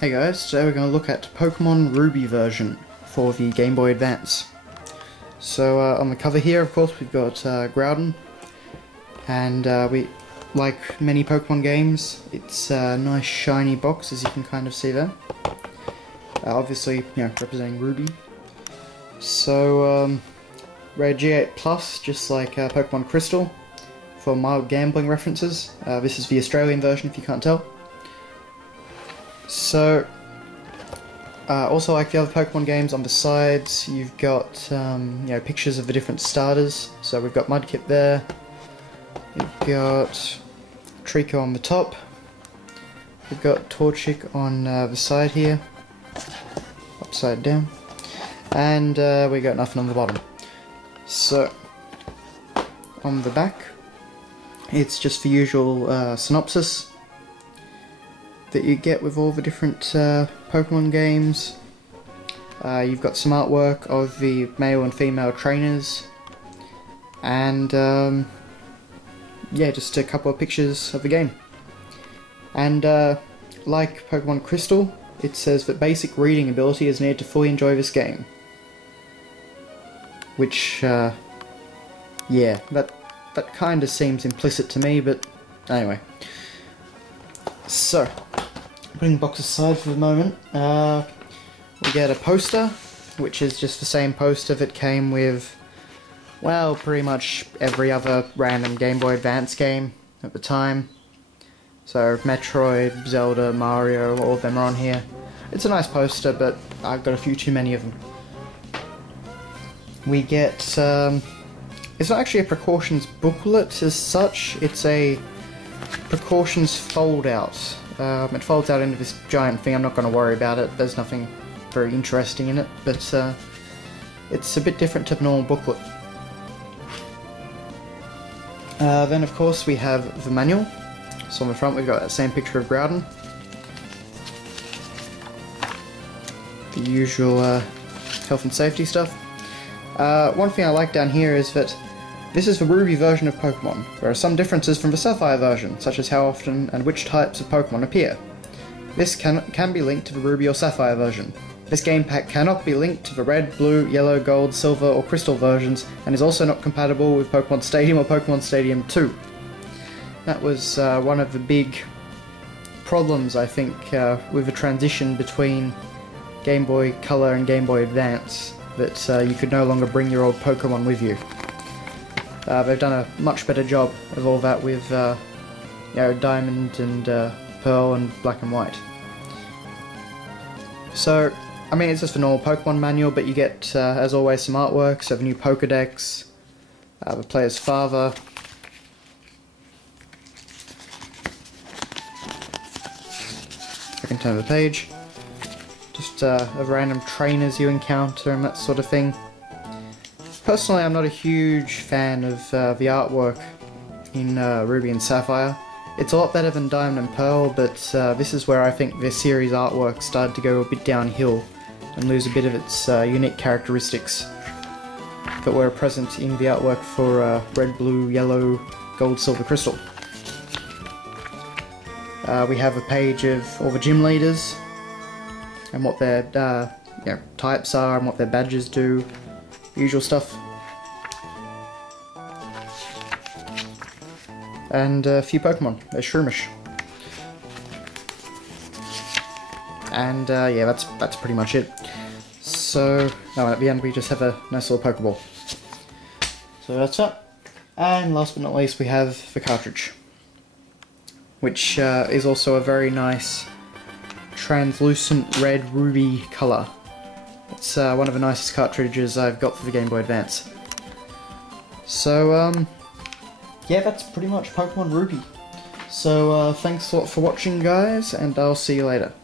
Hey guys, today we're going to look at Pokemon Ruby version for the Game Boy Advance. So on the cover here, of course, we've got Groudon, and we, like many Pokemon games, it's a nice shiny box, as you can kind of see there. Obviously, you know, representing Ruby. So rated G8 Plus, just like Pokemon Crystal, for mild gambling references. This is the Australian version, if you can't tell. So, also like the other Pokemon games, on the sides you've got you know, pictures of the different starters. So we've got Mudkip there, we've got Trico on the top, we've got Torchic on the side here, upside down, and we got nothing on the bottom. So, on the back, it's just the usual synopsis that you get with all the different Pokemon games. You've got some artwork of the male and female trainers, and yeah, just a couple of pictures of the game. And like Pokemon Crystal, it says that basic reading ability is needed to fully enjoy this game. Which, yeah, that kind of seems implicit to me, but anyway. So, putting the box aside for the moment, we get a poster, which is just the same poster that came with, well, pretty much every other random Game Boy Advance game at the time. So, Metroid, Zelda, Mario, all of them are on here. It's a nice poster, but I've got a few too many of them. We get, it's not actually a precautions booklet as such, it's a precautions fold out. It folds out into this giant thing. I'm not going to worry about it, there's nothing very interesting in it, but it's a bit different to the normal booklet. Then of course we have the manual. So on the front we've got that same picture of Groudon. The usual health and safety stuff. One thing I like down here is that this is the Ruby version of Pokemon. There are some differences from the Sapphire version, such as how often and which types of Pokemon appear. This can be linked to the Ruby or Sapphire version. This game pack cannot be linked to the Red, Blue, Yellow, Gold, Silver or Crystal versions, and is also not compatible with Pokemon Stadium or Pokemon Stadium 2. That was one of the big problems, I think, with the transition between Game Boy Color and Game Boy Advance, that you could no longer bring your old Pokemon with you. They've done a much better job of all that with you know, Diamond and Pearl and Black and White. So, I mean, it's just a normal Pokemon manual, but you get, as always, some artwork, so the new Pokedex, the player's father, I can turn the page, just of random trainers you encounter and that sort of thing. Personally, I'm not a huge fan of the artwork in Ruby and Sapphire. It's a lot better than Diamond and Pearl, but this is where I think the series artwork started to go a bit downhill and lose a bit of its unique characteristics that were present in the artwork for Red, Blue, Yellow, Gold, Silver, Crystal. We have a page of all the gym leaders and what their you know, types are and what their badges do. Usual stuff. And a few Pokemon. There's Shroomish. And yeah, that's pretty much it. So, at the end we just have a nice little Pokeball. So that's it. And last but not least we have the cartridge, which is also a very nice translucent red ruby colour. It's one of the nicest cartridges I've got for the Game Boy Advance. So, yeah, that's pretty much Pokemon Ruby. So, thanks a lot for watching, guys, and I'll see you later.